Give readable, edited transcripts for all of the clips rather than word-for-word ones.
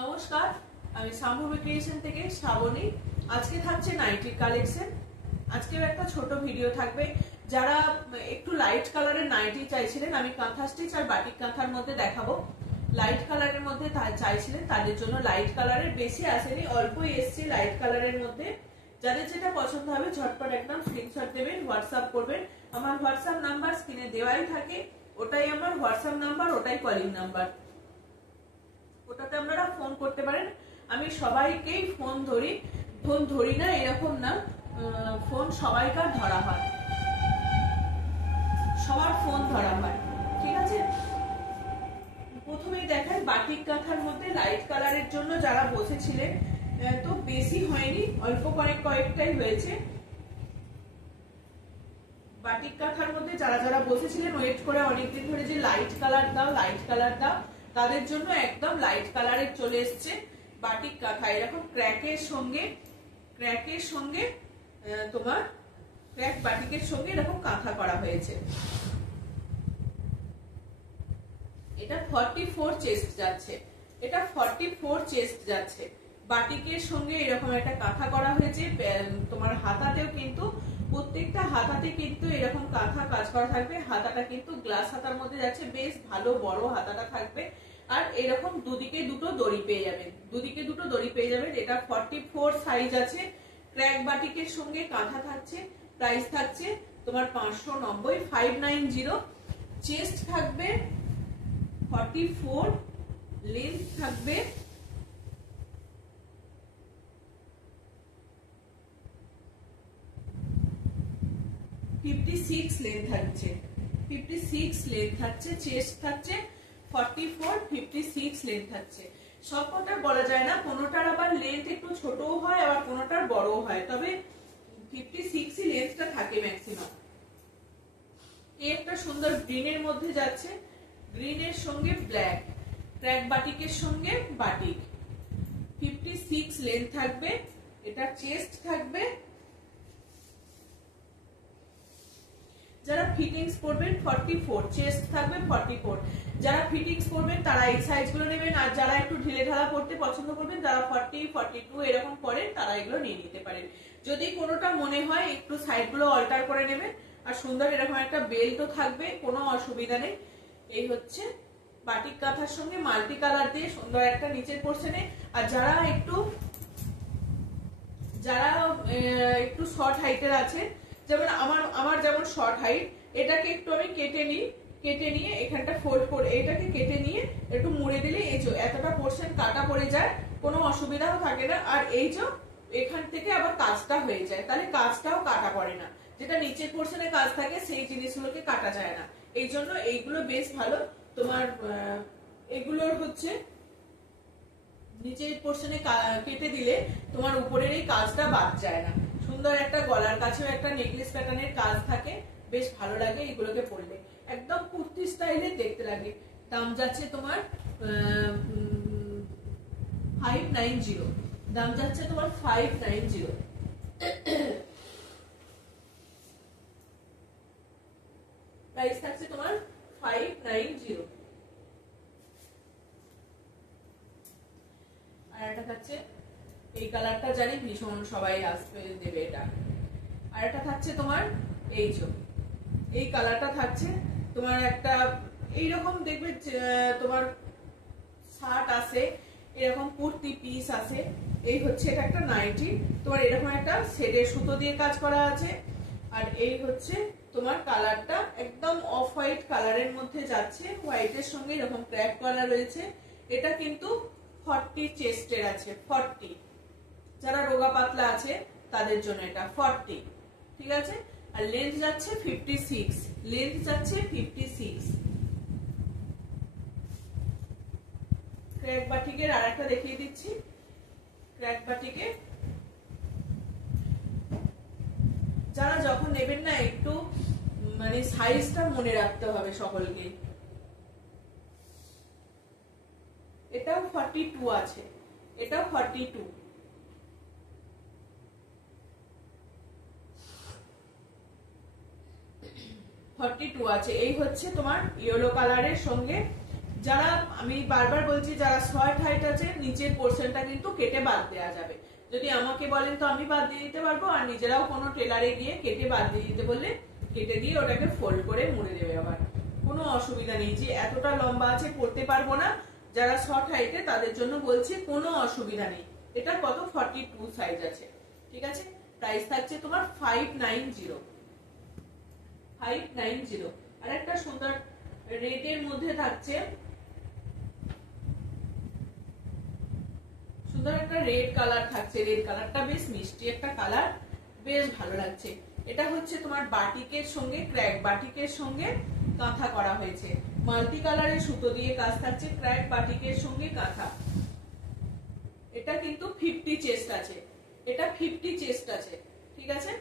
নমস্কার, আমি সাম্ভবী ক্রিয়েশন থেকে শ্রাবণী। আজকে থাকছে নাইটির কালেকশন। আজকেও একটা ছোট ভিডিও থাকবে। যারা একটু লাইট কালারের নাইটি চাইছিলেন, আমি কাঁথা স্টিচ আর বাটিক কাঁথার মধ্যে দেখাবো। লাইট কালারের মধ্যে চাইছিলেন, তাদের জন্য লাইট কালারের বেশি আসেনি, অল্পই এসছে লাইট কালারের মধ্যে। যাদের যেটা পছন্দ হবে ঝটপট একদম স্ক্রিনশট দেবেন, হোয়াটসঅ্যাপ করবেন। আমার হোয়াটসঅ্যাপ নাম্বার স্ক্রিনে দেওয়াই থাকে, ওটাই আমার হোয়াটসঅ্যাপ নাম্বার, ওটাই কলিং নাম্বার, ওটাতে আপনারা ফোন করতে পারেন। আমি সবাইকেই ফোন ধরি না এরকম না, ফোন সবাইকার ধরা হয়, সবার ফোন ধরা হয়, ঠিক আছে। প্রথমেই দেখাই বাটিক কাঁথার মধ্যে লাইট কালারের জন্য যারা বসেছিলেন, তো বেশি হয়নি, অল্প কয়েকটাই হয়েছে। বাটিক কাঁথার মধ্যে যারা বসেছিলেন ওয়েট করে অনেকদিন ধরে যে লাইট কালার দাও, তাদের জন্য একদম লাইট কালারের চলে এসছে বাটিক কাঁথা। এরকম ক্র্যাকের সঙ্গে তোমার ক্র্যাক বাটিকের সঙ্গে এরকম কাঁথা করা হয়েছে। এটা 44 চেস্ট যাচ্ছে, এটা 44 চেস্ট যাচ্ছে। বাটিকের সঙ্গে এরকম একটা কাঁথা করা হয়েছে। তোমার হাতাতেও কিন্তু প্রত্যেকটা হাতাতে কিন্তু এরকম কাঁথা কাজ করা থাকবে। হাতাটা কিন্তু গ্লাস হাতার মধ্যে যাচ্ছে, বেশ ভালো বড় হাতাটা থাকবে। আর এরকম দুদিকে দুটো দড়ি পেয়ে যাবেন, এটা 44 সাইজ আছে। ক্র্যাক বাটিকের সঙ্গে কাঁথা থাকছে। প্রাইস থাকছে তোমার 590, 590। চেস্ট থাকবে 44, লেন্থ থাকবে 56 লেন্থ থাকছে, 56 লেন্থ থাকছে। চেস্ট থাকছে 44, 56 লেন্থ থাকছে। সবকটা বলা যায় না, কোনোটার আবার লেন্থ একটু ছোটও হয়, আবার কোনোটার বড়ও হয়, তবে 56 লেন্থটা থাকে ম্যাক্সিমাম। এই একটা সুন্দর গ্রিনের মধ্যে যাচ্ছে, গ্রিনের সঙ্গে ব্ল্যাক, ক্র্যাক বাটিকের সঙ্গে বাটিক। 56 লেন্থ থাকবে। এটা চেস্ট থাকবে। যারা ফিটিংস করবেন 44, চেস্ট থাকবে 44। যারা ফিটিংস করবেন তারা এই সাইজগুলো নেবেন, আর যারা একটু ঢিলে ঢালা পড়তে পছন্দ করবেন, যারা 40, 42 এরকম পরেন, তারা এগুলো নিয়ে নিতে পারেন। যদি কোনোটা মনে হয় একটু সাইডগুলো অল্টার করে নেবেন। আর সুন্দর এরকম একটা বেল্টও থাকবে, কোনো অসুবিধা নেই। এই হচ্ছে বাটিক কাঁথার সঙ্গে মাল্টি কালার দিয়ে সুন্দর একটা নিচের পোরশনে। আর যারা একটু শর্ট হাইটের আছে, যেমন আমার যেমন শর্ট হাইট, এটাকে একটু আমি কেটে নিয়ে এখানটা ফোল্ড করে এটাকে কেটে নিয়ে একটু মুড়ে দিলে এই যে এতটা পোরশন কাটা পড়ে যায়, কোনো অসুবিধাও থাকে না। আর এই যে এখান থেকে আবার কাজটা হয়ে যায়, তাহলে কাজটাও কাটা পড়ে না। যেটা নিচের পোরশনে কাজ থাকে সেই জিনিসগুলোকে কাটা যায় না, এই জন্য এইগুলো বেশ ভালো। তোমার এগুলোর হচ্ছে নিচের পোরশনে কেটে দিলে তোমার উপরের এই কাজটা বাদ যায় না। সুন্দর একটা গলার কাছেও একটা নেকলেস প্যাটার্নের কাজ থাকে, বেশ ভালো লাগে এগুলোকে পরলে, একদম কুর্তি স্টাইলে দেখতে লাগে। দাম যাচ্ছে তোমার 590, দাম যাচ্ছে তোমার 590। প্রাইস থাকছে তোমার 590। আর এটা থাকছে, এই কালারটা জানি ভীষণ সবাই আসবে দেবে এটা। আর এটা থাকছে তোমার এই কালারটা থাকছে তোমার একটা এইরকম দেখবে তোমার শার্ট আছে, এরকম কুর্তি পিস আছে। এই হচ্ছে এটা একটা নাইটি, তোমার এরকম একটা শেডের সুতো দিয়ে কাজ করা আছে। আর এই হচ্ছে তোমার কালারটা একদম অফ হোয়াইট কালারের মধ্যে যাচ্ছে, হোয়াইটের সঙ্গে এরকম ক্র্যাক করা রয়েছে। এটা কিন্তু 40 চেস্টের আছে, 40। যারা রোগা পাতলা আছে তাদের জন্য এটা 40, ঠিক আছে। আর লেন্থ যাচ্ছে 56, লেন্থ যাচ্ছে 56। ক্র্যাক বাটিকের আরেকটা দেখিয়ে দিচ্ছি। ক্র্যাক বাটিকে যারা যখন নেবেন না, একটু মানে সাইজটা মনে রাখতে হবে সকলকে। এটাও 42 আছে, এটাও 42। আছে। এই হচ্ছে তোমার ইয়েলো কালারের সঙ্গে যারা, আমি বারবার বলছি, যারা শর্ট হাইট আছে নিচের পোর্শনটা কিন্তু কেটে বাদ দেওয়া যাবে। যদি আমাকে বলেন তো আমি বাদ দিয়ে দিতে পারবো, আর নিজেরাও কোনো টেলারে গিয়ে কেটে বাদ দিয়ে দিতে বললে কেটে দিয়ে ওটাকে ফোল্ড করে মুড়ে দেবে, আবার কোনো অসুবিধা নেই। যে এতটা লম্বা আছে পড়তে পারবো না, যারা শর্ট হাইটে তাদের জন্য বলছি কোনো অসুবিধা নেই। এটা কত 42 সাইজ আছে, ঠিক আছে। প্রাইস থাকছে তোমার 590। আর একটা সুন্দর রেডের মধ্যে থাকছে, সুন্দর একটা রেড কালার থাকছে। রেড কালারটা বেশ মিষ্টি একটা কালার, বেশ ভালো লাগছে। এটা হচ্ছে তোমার বাটিকের সঙ্গে ক্র্যাক বাটিকের সঙ্গে কাঁথা করা হয়েছে। মাল্টি কালারের সুতো দিয়ে কাজ থাকছে, ক্র্যাক বাটিকের সঙ্গে কাঁথা। এটা কিন্তু 50 চেস্ট আছে, এটা 50 চেস্ট আছে, ঠিক আছে।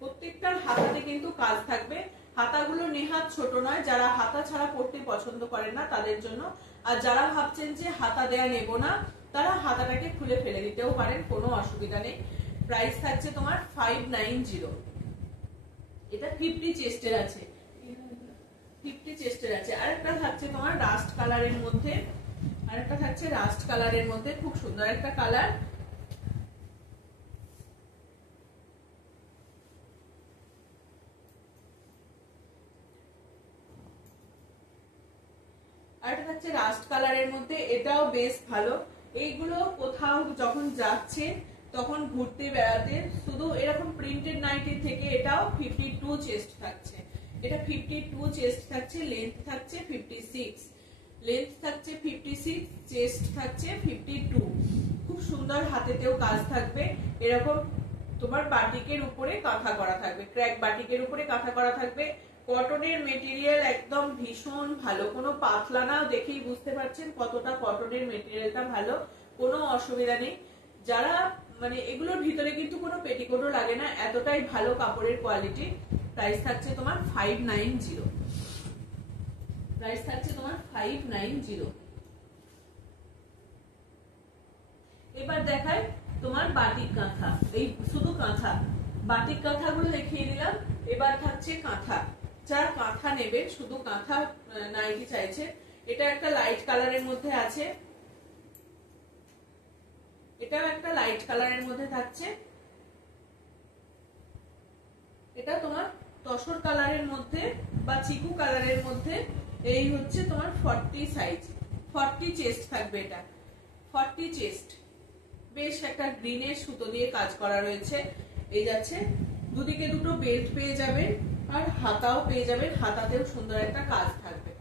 প্রত্যেকটার হাতাতে কিন্তু কাজ থাকবে। হাতাগুলো নেহাত ছোট নয়, যারা হাতা ছাড়া পড়তে পছন্দ করেন না তাদের জন্য। আর যারা ভাবছেন যে হাতা দেয়া নেব না, তারা হাতাটাকে খুলে ফেলে দিতেও পারেন, কোনো অসুবিধা নেই। প্রাইস থাকছে তোমার 590। এটা 50 চেস্টের আছে, 50 চেস্টের আছে। আরেকটা থাকছে তোমার রাস্ট কালারের মধ্যে, আরেকটা থাকছে রাস্ট কালারের মধ্যে, খুব সুন্দর একটা কালার। আরেকটা থাকছে রাস্ট কালারের মধ্যে, এটাও বেশ ভালো। এইগুলো কোথাও যখন যাচ্ছে তখন ঘুরতে বেড়াতে শুধু এরকম প্রিন্টেড নাইটি থেকে এটাও 52 চেস্ট থাকছে। এটা 52 চেস্ট থাকছে, লেন্থ থাকছে 56, লেন্থ থাকছে 56, চেস্ট থাকছে 52। খুব সুন্দর, হাতেতেও কাজ থাকবে। এরকম তোমার বাটিকের উপরে কাঁথা করা থাকবে, ক্র্যাক বাটিকের উপরে কাঁথা করা থাকবে। কটনের মেটেরিয়াল একদম ভীষণ ভালো, কোনো পাতলা না, দেখেই বুঝতে পারছেন কতটা কটনের মেটেরিয়ালটা ভালো, কোনো অসুবিধা নেই। যারা মানে এগুলোর ভিতরে কিন্তু কোনো পেটিকোটও লাগে না, এতটাই ভালো কাপড়ের কোয়ালিটি। প্রাইস থাকছে তোমার 590। প্রাইস থাকছে তোমার 590। এবার দেখায় তোমার বাটিক কাঁথা, এই শুধু কাঁথা, বাটিক কাঁথাগুলো দেখিয়ে দিলাম। এবার থাকছে কাঁথা। যারা কাঁথা নেবে, শুধু কাঁথা নাইটি চাইছে, এটা একটা লাইট কালারের মধ্যে আছে, এটাও একটা লাইট কালারের মধ্যে থাকছে। এটা তোমার তসর কালারের মধ্যে বা চিকু কালারের মধ্যে। এই হচ্ছে তোমার 40 সাইজ, 40 চেস্ট থাকবে। এটা 40 চেস্ট, বেশ একটা গ্রিনের সুতো দিয়ে কাজ করা রয়েছে। এই যাচ্ছে, দুদিকে দুটো বেল্ট পেয়ে যাবেন, আর হাতাও পেয়ে যাবেন। হাতাতেও সুন্দর একটা কাজ থাকবে,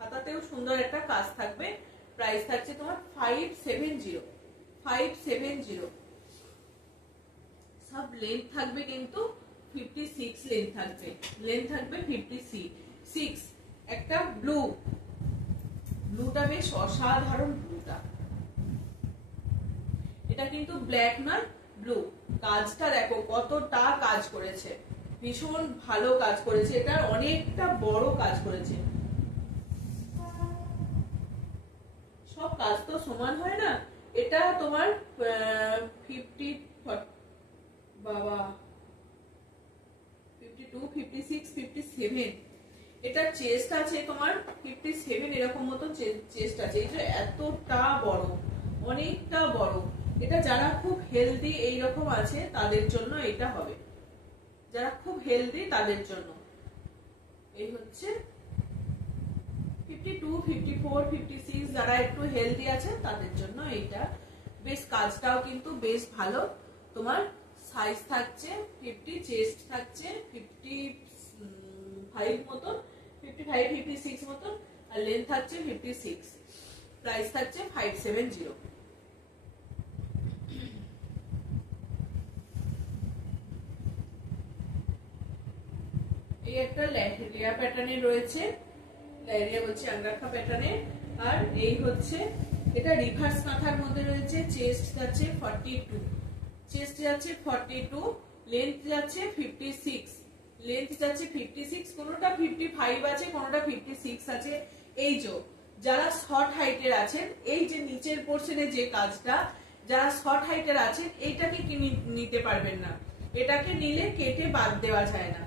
হাতাতেও সুন্দর একটা কাজ থাকবে। প্রাইস থাকছে তোমার 570। 570। সব লেন্থ থাকবে কিন্তু 56 লেন্থ থাকবে, লেন্থ থাকবে 56। একটা ব্লু, ব্লুটা বেশ অসাধারণ ব্লুটা। এটা কিন্তু ব্ল্যাক নয়, ব্লু। কাজটা দেখো কতটা কাজ করেছে, ভীষণ ভালো কাজ করেছে। এটা অনেকটা বড় কাজ করেছে। সব কাজ তো সমান হয় না। এটা তোমার 52, 56, 57। এটা চেস্ট আছে তোমার 57, এরকম মতো চেস্ট আছে। এই যে এতটা বড়, অনেকটা বড়। এটা যারা খুব হেলদি এইরকম আছে তাদের জন্য এটা হবে, যারা খুব হেলদি তাদের জন্য। এই হচ্ছে 52, 54, 56, যারা একটু হেলদি আছে তাদের জন্য এটা। বেশ কাজটাও কিন্তু বেশ ভালো। তোমার সাইজ থাকছে 50, চেস্ট থাকছে 55 মতন, 55, 56 মতন, আর লেন্থ থাকছে 56। প্রাইস থাকছে 570। এই একটা লেহেরিয়া প্যাটার্নের রয়েছে, লেহেরিয়া বলছি আঙ্গারখা প্যাটার্নের। আর এই হচ্ছে এটা রিভার্স কাঁথার মধ্যে রয়েছে। চেস্ট যাচ্ছে 42, চেস্ট যাচ্ছে 42, লেন্থ যাচ্ছে 56, লেন্থ যাচ্ছে 56। কোনোটা 55 আছে, কোনোটা 56 আছে। এই যে যারা শর্ট হাইটের আছেন, এই যে নিচের পোর্শনে যে কাজটা, যারা শর্ট হাইটের আছেন এইটাকে কি নিতে পারবেন না, এটাকে নিলে কেটে বাদ দেওয়া যায় না।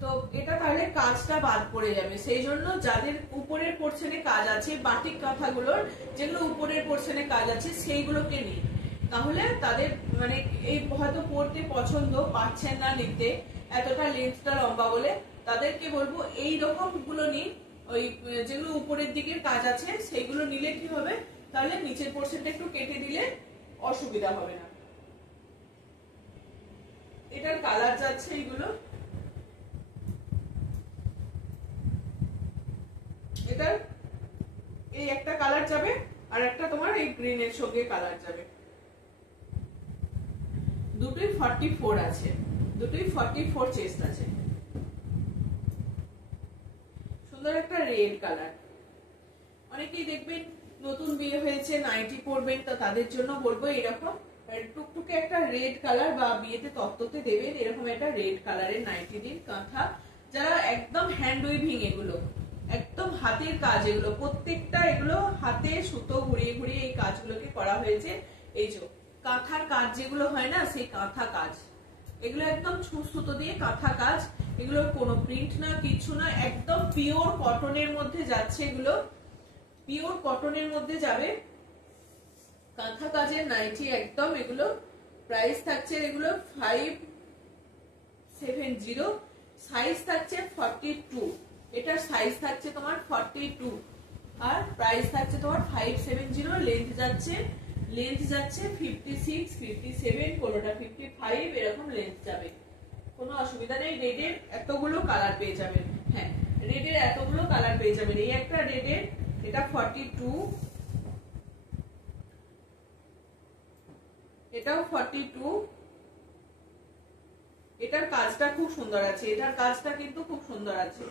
তো এটা তাহলে কাজটা বাদ পড়ে যাবে, সেই জন্য যাদের উপরের পোর্শনে কাজ আছে বাটিক কাঁথাগুলোর, যেগুলো উপরের পোর্শনে কাজ আছে সেইগুলোকে নিই, তাহলে তাদের মানে এই হয়তো পড়তে পছন্দ পাচ্ছেন না নিতে এতটা লেন্থটা লম্বা বলে, তাদেরকে বলবো এই রকম গুলো নিন, ওই যেগুলো উপরের দিকের কাজ আছে সেইগুলো নিলে কি হবে, তাহলে নিচের পোর্শনটা একটু কেটে দিলে অসুবিধা হবে না। এটার কালার যাচ্ছে এইগুলো, এটার এই একটা কালার যাবে আর একটা তোমার এই গ্রিনের সঙ্গে কালার যাবে। দুটোই 44 আছে, দুটোই 44 চেস্ট আছে। সুন্দর একটা রেড কালার। অনেকেই দেখবেন নতুন বিয়ে হয়েছে নাইটি পরবেন, তো তাদের জন্য বলবো এরকম টুকটুকে একটা রেড কালার, বা বিয়েতে তত্ত্বতে দেবেন এরকম একটা রেড কালারের নাইটি দিন কাঁথা। যারা একদম হ্যান্ড উইভিং, এগুলো একদম হাতের কাজ, এগুলো প্রত্যেকটা এগুলো হাতে সুতো ঘুরিয়ে ঘুরিয়ে এই কাজগুলোকে করা হয়েছে। এই যে কাঁথার কাজ যেগুলো হয় না, সেই কাঁথা কাজ, এগুলো একদম সুতো দিয়ে কাঁথা কাজ, এগুলো কোনো প্রিন্ট না কিছু না, একদম পিওর কটনের মধ্যে যাচ্ছে, এগুলো পিওর কটনের মধ্যে যাবে কাঁথা কাজের নাইটি একদম। এগুলো প্রাইস থাকছে এগুলো 570, সাইজ থাকছে 42, এটার সাইজ থাকছে তোমার 42 আর প্রাইস থাকছে তোমার 570। লেন্থ যাচ্ছে 56, 57, কোনোটা 55, এরকম লেন্থ যাবে, কোনো অসুবিধা নেই। রেডের এতগুলো কালার পেয়ে যাবেন, হ্যাঁ রেডের এতগুলো কালার পেয়ে যাবেন। এই একটা রেডের, এটা 42, এটাও 42, এটার কাজটা খুব সুন্দর আছে, এটার কাজটা কিন্তু খুব সুন্দর আছে,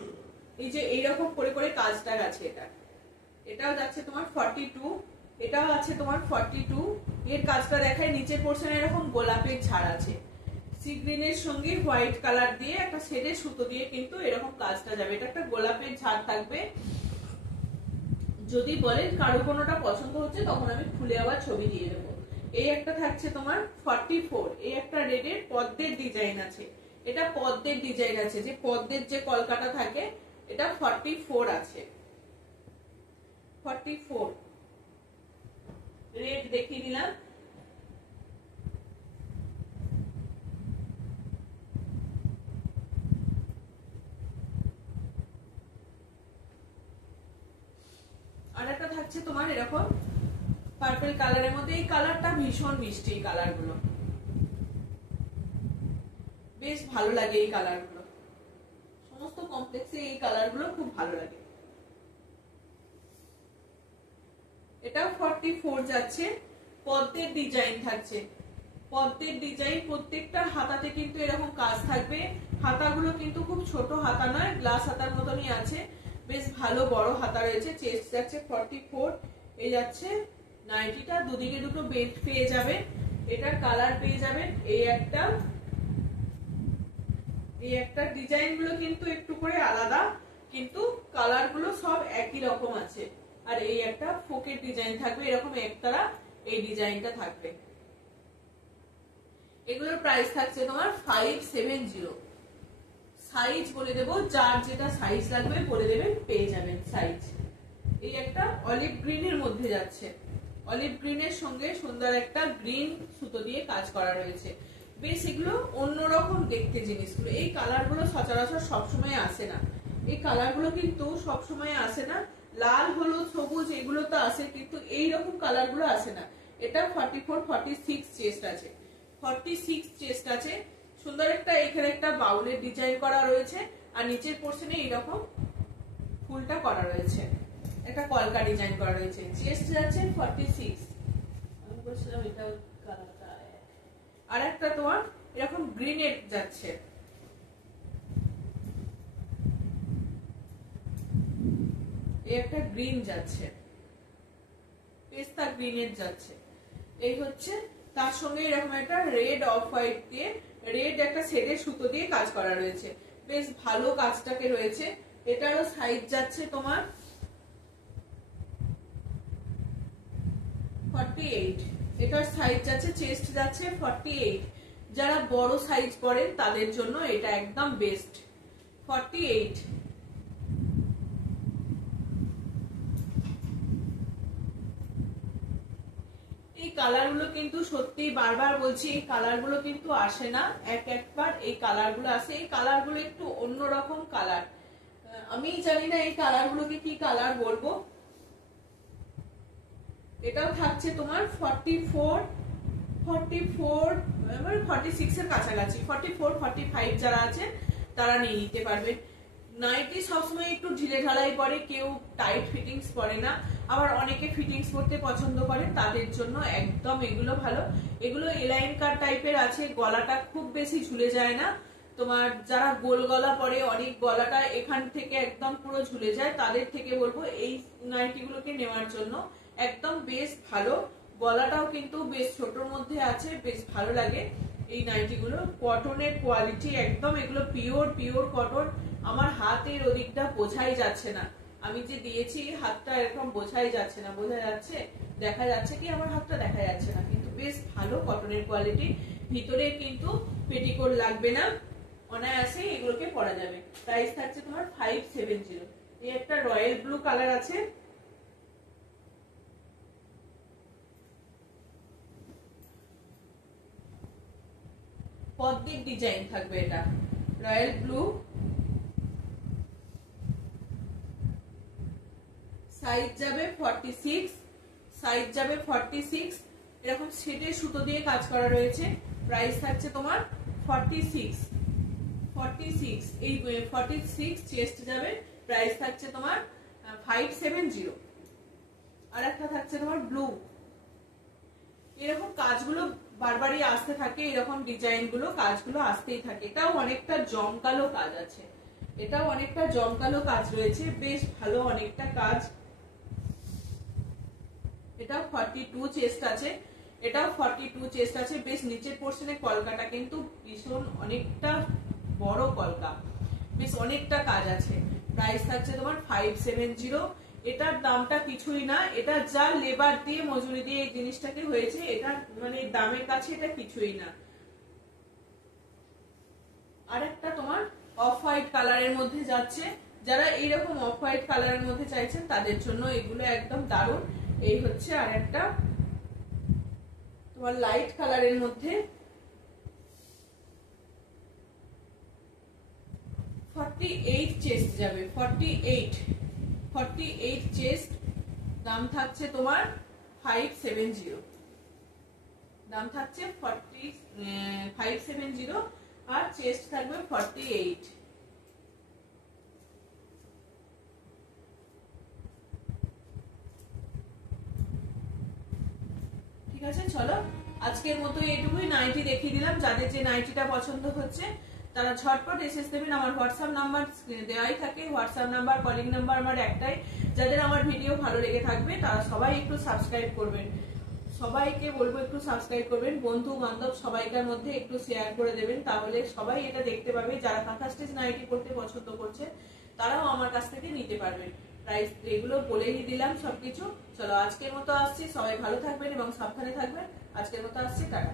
এই যে এইরকম করে করে কাজটা আছে। এটাও যাচ্ছে তোমার 42, এটাও আছে তোমার 42। এর কাজটা দেখায়, নিচের পোর্শনে এরকম গোলাপের ঝাড় আছে, সি গ্রিনের সঙ্গে হোয়াইট কালার দিয়ে একটা শেডের সুতো দিয়ে কিন্তু এরকম কাজটা যাবে। এটা একটা গোলাপের ঝাড় থাকবে। যদি বলেন কারো কোনোটা পছন্দ হচ্ছে তখন আমি খুলে আবার ছবি দিয়ে দেবো। এই একটা থাকছে তোমার 44, এই একটা রেডের পদ্মের ডিজাইন আছে, এটা পদ্মের ডিজাইন আছে, যে পদ্মের যে কলকাটা থাকে, এটা 44 আছে, 44 রেড দেখিয়ে দিলাম। আর একটা থাকছে তোমার এরকম পার্পল কালারের মধ্যে, এই কালারটা ভীষণ মিষ্টি, এই কালারগুলো বেশ ভালো লাগে, এই কালারগুলো সমস্ত কমপ্লেক্সে এই কালারগুলো খুব ভালো লাগে। এটা 44 যাচ্ছে, পদ্মের ডিজাইন থাকছে, পদ্মের ডিজাইন, প্রত্যেকটা হাতাতে কিন্তু এরকম কাজ থাকবে। হাতাগুলো কিন্তু খুব ছোট হাতা নয়, গ্লাস হাতার মতনই আছে, বেশ ভালো বড় হাতা রয়েছে। চেস্ট যাচ্ছে 44, এই যাচ্ছে নাইটিটা, দুদিকে দুটো বেল্ট পেয়ে যাবে, এটার কালার পেয়ে যাবেন। এই একটা ডিজাইন গুলো কিন্তু একটু করে আলাদা, কিন্তু কালার গুলো সব একই রকম আছে। আর এই একটা ফোকের ডিজাইন থাকবে, এরকম একতারা এই ডিজাইনটা থাকবে। এগুলোর প্রাইস থাকছে তোমার 570। সাইজ বলে দেবো, যার যেটা সাইজ লাগবে বলে দেবেন, পেয়ে যাবেন সাইজ। এই একটা অলিভ গ্রিনের মধ্যে যাচ্ছে, অলিভ গ্রিনের সঙ্গে সুন্দর একটা গ্রিন সুতো দিয়ে কাজ করা রয়েছে। বেশ এগুলো অন্যরকম দেখতে জিনিসগুলো, এই কালারগুলো সচরাচর সবসময় আসে না, এই কালারগুলো কিন্তু সবসময় আসে না। লাল, হলুদ, সবুজ এগুলো তো আসে, কিন্তু এইরকম কালারগুলো আসে না। এটা 44, 46 চেস্ট আছে, 46 চেস্ট আছে। সুন্দর একটা এখানে একটা বাউলের ডিজাইন করা রয়েছে, আর নিচের পোর্শনে এইরকম ফুলটা করা রয়েছে, একটা কলকা ডিজাইন করা রয়েছে। চেস্ট যাচ্ছে 46, আমি বলছিলাম এটা কালারটা। আর একটা তোমার এরকম গ্রিনের যাচ্ছে, এই একটা গ্রিন যাচ্ছে, পেস্তা গ্রিনের যাচ্ছে। এই হচ্ছে, তার সঙ্গে এরকম একটা রেড অফ হোয়াইট দিয়ে, রেড একটা শেডের সুতো দিয়ে কাজ করা রয়েছে, বেশ ভালো কাজটাকে রয়েছে। এটারও সাইজ যাচ্ছে তোমার 48, এটার সাইজ যাচ্ছে, চেস্ট যাচ্ছে 48। যারা বড় সাইজ পরেন তাদের জন্য এটা একদম বেস্ট। 48। এই কালারগুলো কিন্তু সত্যি বারবার বলছি, এই কালারগুলো কিন্তু আসে না, একবার এই কালারগুলো আসে। এই কালারগুলো একটু অন্যরকম কালার, আমি জানি না এই কালারগুলোকে কি কালার বলবো। এটাও থাকছে তোমার 44, 46 এর কাছাকাছি, 44, 45 যারা আছে তারা নিয়ে নিতে পারবে। নাইটি সবসময় একটু ঢিলে ঢালাই পরে, কেউ টাইট ফিটিংস পরে না, আবার অনেকে ফিটিংস পরতে পছন্দ করে, তাদের জন্য একদম এগুলো ভালো। এগুলো এলাইন কাট টাইপের আছে, গলাটা খুব বেশি ঝুলে যায় না। তোমার যারা গোল গলা পরে, অনেক গলাটা এখান থেকে একদম পুরো ঝুলে যায়, তাদের থেকে বলবো এই নাইটিগুলোকে নেওয়ার জন্য। একদম বেশ ভালো, গলাটাও কিন্তু বেশ ছোটর মধ্যে আছে, বেশ ভালো লাগে এই নাইটিগুলো। কটনের কোয়ালিটি একদম, এগুলো পিওর কটন। আমার হাতের ওদিকটা বোঝাই যাচ্ছে না, আমি যে দিয়েছি হাতটা এরকম বোঝাই যাচ্ছে না। বোঝা যাচ্ছে, দেখা যাচ্ছে কি আমার হাতটা? দেখা যাচ্ছে না, কিন্তু বেশ ভালো কটনের কোয়ালিটি। ভিতরে কিন্তু পেটিকোট লাগবে না, অনায়াসে এগুলোকে পরা যাবে। প্রাইস থাকছে তোমার 570। এই একটা রয়্যাল ব্লু কালার আছে, পদ্মের ডিজাইন থাকবে, এটা রয়্যাল ব্লু, সাইজ যাবে 46, সাইজ যাবে 46। এরকম সেটে সুতো দিয়ে কাজ করা রয়েছে। প্রাইস থাকছে তোমার 46, 46। এই 46 চেস্ট যাবে, প্রাইস থাকছে তোমার 570। আর একটা থাকছে তোমার ব্লু। এরকম কাজগুলো বারবারই আসতে থাকে, এরকম ডিজাইন গুলো কাজগুলো আসতেই থাকে। এটাও অনেকটা জমকালো কাজ আছে, এটাও অনেকটা জমকালো কাজ রয়েছে, বেশ ভালো অনেকটা কাজ। এটাও 42 চেস্ট আছে, এটাও 42 চেস্ট আছে। বেশ নিচের পোর্শনে কলকাটা কিন্তু ভীষণ অনেকটা বড় কলকা, বেশ অনেকটা কাজ আছে। প্রাইস থাকছে তোমার 570। এটার দামটা কিছুই না, এটা যা লেবার দিয়ে মজুরি দিয়ে এই জিনিসটাকে হয়েছে, এটা মানে দামের কাছে এটা কিছুই না। আর একটা তোমার অফ হোয়াইট কালারের মধ্যে যাচ্ছে, যারা এইরকম অফ হোয়াইট কালারের মধ্যে চাইছেন তাদের জন্য এগুলো একদম দারুণ। এই হচ্ছে আর একটা তোমার লাইট কালারের মধ্যে 48 চেস্ট যাবে, 48 চেস্ট। দাম থাকছে তোমার 570, দাম থাকছে 570, আর চেস্ট থাকবে 48। ঠিক আছে, চলো আজকের মতো এইটুকুই। নাইটি দেখিয়ে দিলাম, যাদের যে নাইটিটা পছন্দ হচ্ছে তারা ঝটপট এসএস দেবেন। আমার হোয়াটসঅ্যাপ নাম্বার দেওয়াই থাকে, হোয়াটসঅ্যাপ নাম্বার, কলিং নাম্বার আমার একটাই। যাদের আমার ভিডিও ভালো লেগে থাকবে তারা সবাই একটু সাবস্ক্রাইব করবেন, সবাইকে বলবো একটু সাবস্ক্রাইব করবেন, বন্ধু বান্ধব সবাইকার মধ্যে একটু শেয়ার করে দেবেন, তাহলে সবাই এটা দেখতে পাবে। যারা কাঁথা স্টিচ নাইটি পড়তে পছন্দ করছে তারাও আমার কাছ থেকে নিতে পারবেন। প্রাইস এগুলো বলেই দিলাম সবকিছু। চলো আজকের মতো আসছি, সবাই ভালো থাকবেন এবং সাবধানে থাকবেন। আজকের মতো আসছি, টাটা।